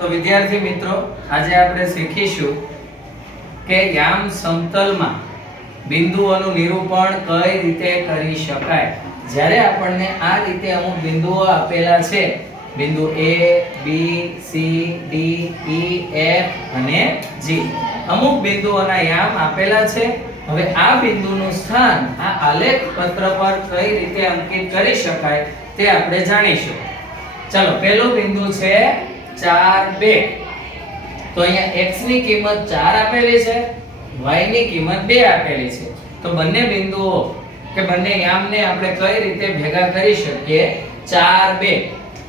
તો વિદ્યાર્થી મિત્રો આજે આપણે શીખીશું કે યામ સમતલમાં બિંદુઓનું નિરૂપણ કઈ રીતે કરી શકાય। જ્યારે આપણને આ રીતે અમુક બિંદુઓ આપેલા છે, બિંદુ A, B, C, D, E, F અને G, અમુક બિંદુઓના યામ આપેલા છે। હવે આ બિંદુનું સ્થાન આ આલેખ પત્ર પર કઈ રીતે અંકિત કરી શકાય તે આપણે જાણીશું। ચલો, પહેલું બિંદુ છે 4, 2। તો અહીંયા x ની કિંમત 4 આપેલી છે, y ની કિંમત 2 આપેલી છે। તો બંને બિંદુઓ કે બંને યામને આપણે કઈ રીતે ભેગા કરી શકીએ? 4, 2,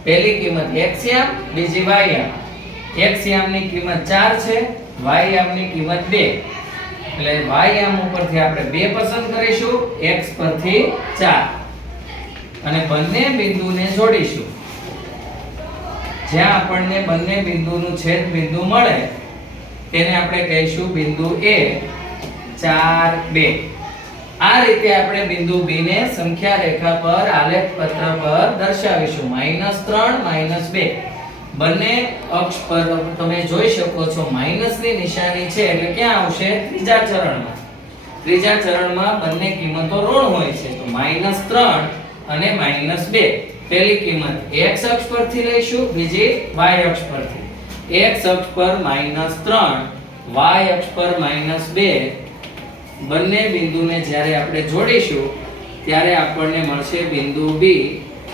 પહેલી કિંમત x યામ, બીજી y યામ। x યામની કિંમત 4 છે, y યામની કિંમત 2, એટલે y યામ ઉપરથી આપણે 2 પસંદ કરીશું, x પરથી 4, અને બંને બિંદુને જોડીશું। જ્યાં આપણને બંને બિંદુનું છેદ બિંદુ મળે તેને આપણે કહીશું બિંદુ A, 4, 2। આ રીતે આપણે બિંદુ B ને સંખ્યા રેખા પર આલેખ પત્ર પર દર્શાવીશું। -3, -2 બંને અક્ષ પર તમે જોઈ શકો છો માઈનસની નિશાની છે, એટલે ક્યાં આવશે? ત્રીજા ચરણમાં। ત્રીજા ચરણમાં બંને કિંમતો ઋણ હોય છે, તો -3 અને -2। પહેલી કિંમત x અક્ષ પરથી લઈશું, બીજી y અક્ષ પરથી। x અક્ષ પર -3, y અક્ષ પર -2, બંને બિંદુને જ્યારે આપણે જોડીશું ત્યારે આપણને મળશે બિંદુ B,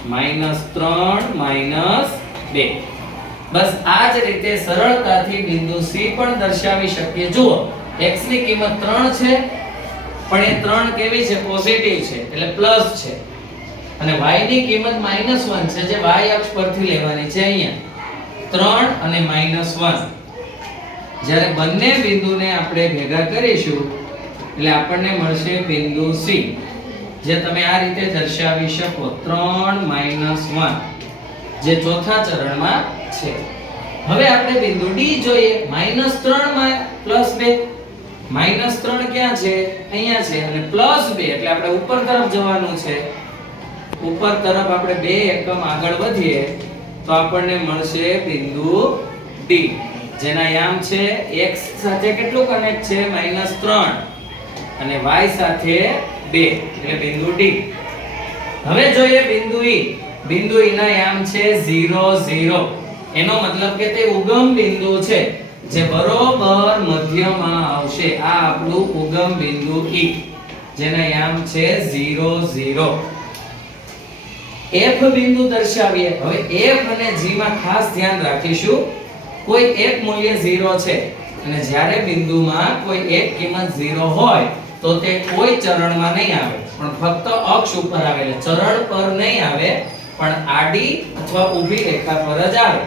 -3, -2। બસ આ જ રીતે સરળતાથી બિંદુ C પણ દર્શાવી શકીએ। જુઓ, x ની કિંમત 3 છે, પણ એ 3 કેવી છે? પોઝિટિવ છે, એટલે પ્લસ છે, અને y ની કિંમત -1 છે, જે y અક્ષ પરથી લેવાની છે। અહીંયા 3 અને -1, જ્યારે બંને બિંદુને આપણે ભેગા કરીશું એટલે આપણને મળશે બિંદુ C, જે તમે આ રીતે દર્શાવી શકો, 3, -1, જે ચોથા ચરણમાં છે। હવે આપણે બિંદુ D જોઈએ, -3 માં +2, -3 ક્યાં છે? અહીંયા છે, અને +2 એટલે આપણે ઉપર તરફ જવાનું છે। ઉપર તરફ આપણે 2 એકમ આગળ વધીએ તો આપણને મળશે બિંદુ D, જેના યામ છે x સાથે કેટલું કનેક્ટ છે? -3, અને y સાથે 2, એટલે બિંદુ D। હવે જોઈએ બિંદુ E। બિંદુ E ના યામ છે 0, 0, એનો મતલબ કે તે ઉગમ બિંદુ છે, જે બરોબર મધ્યમાં આવશે। આ આપણું ઉગમ બિંદુ E, જેના યામ છે 0, 0। F બિંદુ દર્શાવીએ। હવે F અને G માં ખાસ ધ્યાન રાખીશું, કોઈ એક મૂલ્ય 0 છે, અને જ્યારે બિંદુમાં કોઈ એક કિંમત 0 હોય તો તે કોઈ ચરણમાં નહીં આવે, પણ ફક્ત અક્ષ ઉપર આવે, ચરણ પર નહીં આવે, પણ આડી અથવા ઊભી રેખા પર જ આવે।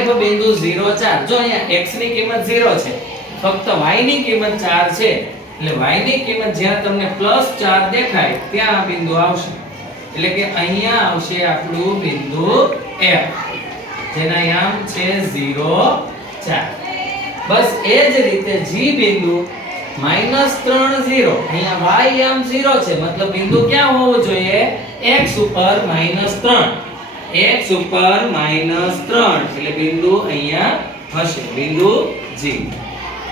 F બિંદુ 0, 4, જો અહીંયા x ની કિંમત 0 છે, ફક્ત y ની કિંમત 4 છે, એટલે y ની કિંમત જ્યાં તમને +4 દેખાય ત્યાં આ બિંદુ આવશે, એટલે કે અહીંયા આવશે આપણું બિંદુ F, જેના યામ છે 0, 4। બસ એ જ રીતે G બિંદુ -3, 0, અહીંયા y યામ 0 છે, મતલબ બિંદુ ક્યાં હોવું જોઈએ? x ઉપર -3, x ઉપર -3, એટલે બિંદુ અહીંયા હશે, બિંદુ G।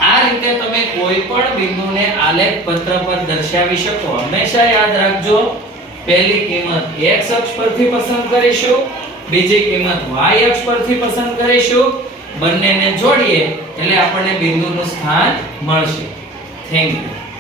આ રીતે તમે કોઈ પણ બિંદુને આલેખ પત્ર પર દર્શાવી શકો। હંમેશા યાદ રાખજો, પહેલી કિંમત x અક્ષ પરથી પસંદ કરીશું, બીજી કિંમત y અક્ષ પરથી પસંદ કરીશું, બંનેને જોડીએ એટલે આપણને બિંદુનું સ્થાન મળશે। Thank you.